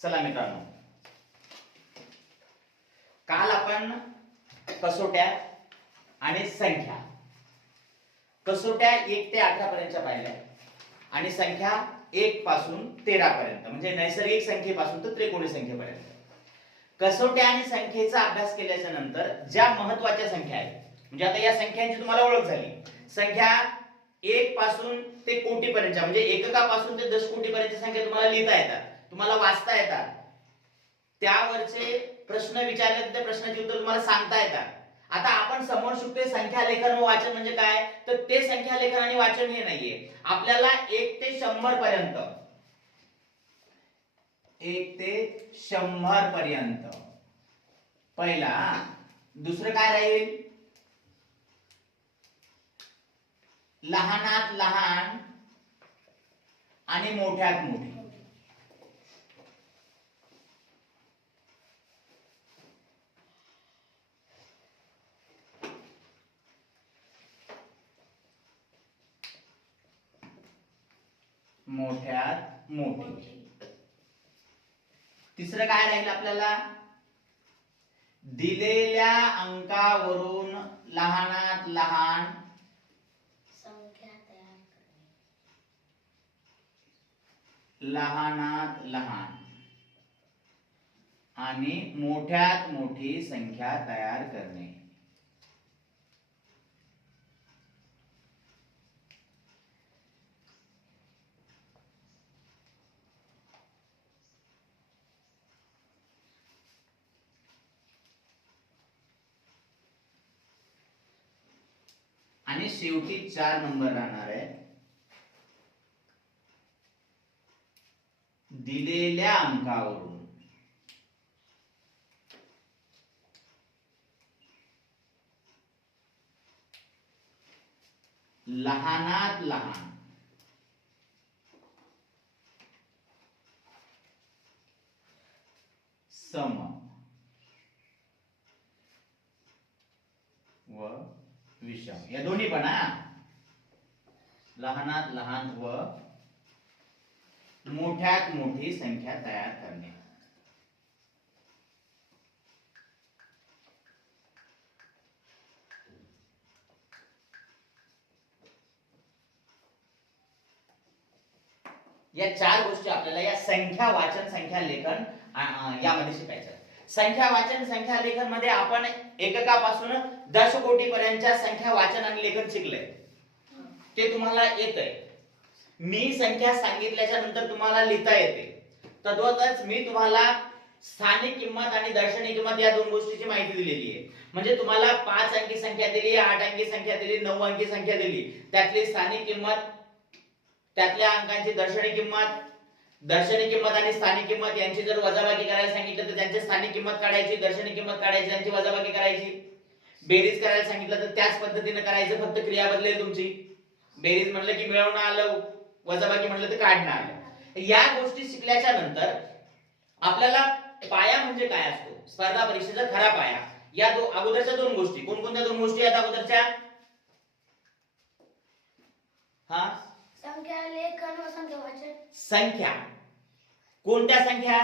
चला मित्रांनो, काल आपण कसोट्या आणि संख्या, कसोट्या 1 ते 18 पर्यंतच्या पाहिल्या आणि संख्या 1 पासून 13 पर्यंत, म्हणजे नैसर्गिक संख्येपासून तर त्रिकोणी संख्येपर्यंत. कसोट्या आणि संख्येचा अभ्यास केल्याच्या नंतर ज्या महत्त्वाच्या संख्या आहेत, म्हणजे आता या संख्यांची तुम्हाला ओळख झाली. संख्या 1 पासून ते कोटी पर्यंतच्या, म्हणजे एककापासून ते 10 कोटी पर्यंतच्या संख्या तुम्हाला लिहिता येतात, तुम्हाला वाचता येतात. त्यावरचे प्रश्न विचारले तर त्या प्रश्नाची उत्तर तुम्हाला सांगता येतात. आता आपण समोर शिकतोय संख्या लेखन व वाचन म्हणजे काय, तर ते संख्या लेखन आणि वाचन हे नाहीये. आपल्याला 1 ते 100 पर्यंत, 1 ते 100 पर्यंत पहिला. दुसरं काय राहील, लहानात लहान आणि मोठ्यात मोठी. मोठ्यात मोठी. तिसरं काय राहील आपल्याला, दिलेल्या अंकावरून लहानात लहान संख्या तयार करणे. लहानात लहान आणि मोठ्यात मोठी संख्या तयार करणे. आणि शेवटी 4 नंबर राहणार आहे, दिलेल्या अंकावरून लहानात लहान सम व विषम, या दोन्ही पण लहानात लहान व मोठ्यात मोठी संख्या तयार करणे. या 4 गोष्टी आपल्याला या संख्या वाचन संख्या लेखन यामध्ये शिकायचं. संख्या वाचन संख्या लेखन मध्ये आपण एककापासून 10 कोटी पर्यंतच्या संख्या वाचन आणि लेखन शिकलंय, ते तुम्हाला येतंय. मी संख्या सांगितल्याच्या नंतर तुम्हाला लिहिता येते. तद्वतच मी तुम्हाला स्थानिक किंमत आणि दर्शनी किंमत या 2 गोष्टीची माहिती दिलेली आहे. म्हणजे तुम्हाला 5 अंकी संख्या दिली, 8 अंकी संख्या दिली, 9 अंकी संख्या दिली, त्यातली स्थानिक किंमत, त्यातल्या अंकांची दर्शनी किंमत, दर्शनी किंमत आणि स्थानिक किंमत यांची जर वजाबाकी करायला सांगितलं तर त्यांची स्थानिक किंमत काढायची, दर्शनी किंमत काढायची, त्यांची वजाबाकी करायची. बेरीज करायला सांगितलं तर त्याच पद्धतीने करायचं, फक्त क्रिया बदलेल तुमची. बेरीज म्हणलं की मिळवणं आलं, वजाबाकी म्हणलं तर काढणं आलं. या गोष्टी शिकल्याच्या नंतर आपल्याला पाया म्हणजे काय असतो, स्पर्धा परीक्षेचा खरा पाया, या अगोदरच्या 2 गोष्टी. कोणकोणत्या 2 गोष्टी आहेत अगोदरच्या? संख्या लेखन व संख्या वाचन. संख्या कोणत्या संख्या,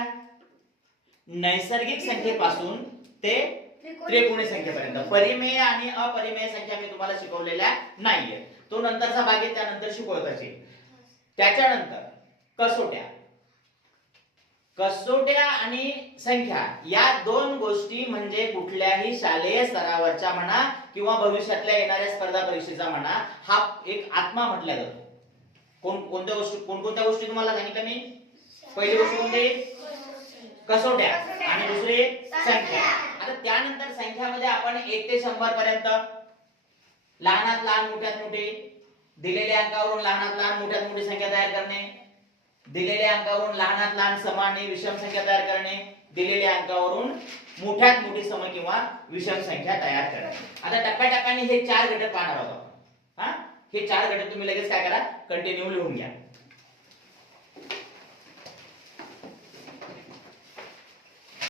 नैसर्गिक संख्येपासून ते त्रिकोणी संख्येपर्यंत. परिमेय आणि अपरिमेय संख्या मी तुम्हाला शिकवलेल्या नाहीये, तो नंतरचा भाग आहे, त्यानंतर शिकवताचे. त्याच्यानंतर कसोट्या, कसोट्या आणि संख्या या 2 गोष्टी म्हणजे कुठल्याही शालेय स्तरावरच्या म्हणा किंवा भविष्यातल्या येणाऱ्या स्पर्धा परीक्षेचा म्हणा, हा एक आत्मा म्हटला जातो. कोणकोणत्या गोष्टी तुम्हाला सांगितलं मी? पहिली गोष्ट कोणती? कसोट्या, आणि दुसरी संख्या. आता त्यानंतर संख्यामध्ये आपण 1 ते 100 पर्यंत लहानात लहान मोठ्यात मोठी, दिलेल्या अंकावरून लहानात लहान मोठ्यात मोठी संख्या तयार करणे, दिलेल्या अंकावरून लहानात लहान सम आणि विषम संख्या तयार करणे, दिलेल्या अंकावरून मोठ्यात मोठी सम किंवा विषम संख्या तयार करणे. आता टप्प्याटप्प्याने हे 4 घटक पाहणार आहोत. हे 4 घटक तुम्ही लगेच काय करा, कंटिन्यू लिहून घ्या.